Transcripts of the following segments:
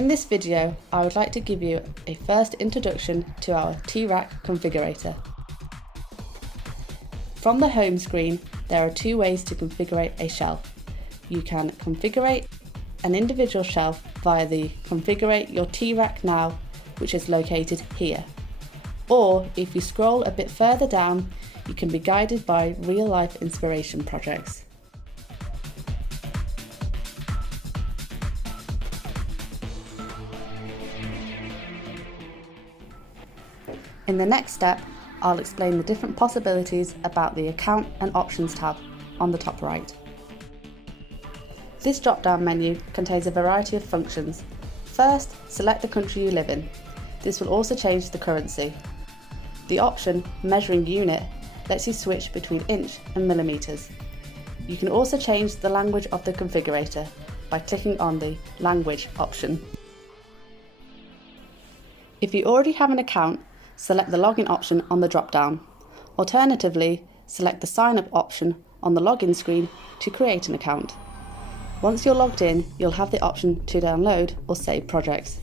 In this video, I would like to give you a first introduction to our T-Rack configurator. From the home screen, there are two ways to configure a shelf. You can configure an individual shelf via the Configure Your T-Rack Now, which is located here. Or if you scroll a bit further down, you can be guided by real-life inspiration projects. In the next step, I'll explain the different possibilities about the Account and Options tab on the top right. This drop-down menu contains a variety of functions. First, select the country you live in. This will also change the currency. The option Measuring Unit lets you switch between inch and millimetres. You can also change the language of the configurator by clicking on the Language option. If you already have an account, select the Login option on the drop-down. Alternatively, select the Sign Up option on the login screen to create an account. Once you're logged in, you'll have the option to download or save projects.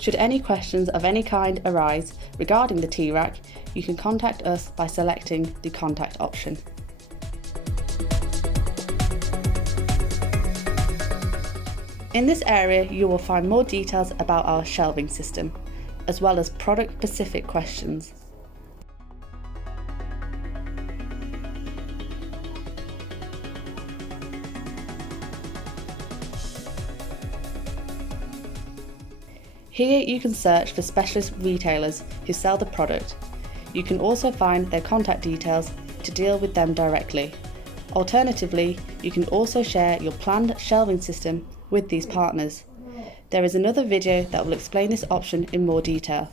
Should any questions of any kind arise regarding the T-Rack, you can contact us by selecting the Contact option. In this area, you will find more details about our shelving system, as well as product-specific questions. Here you can search for specialist retailers who sell the product. You can also find their contact details to deal with them directly. Alternatively, you can also share your planned shelving system with these partners. There is another video that will explain this option in more detail.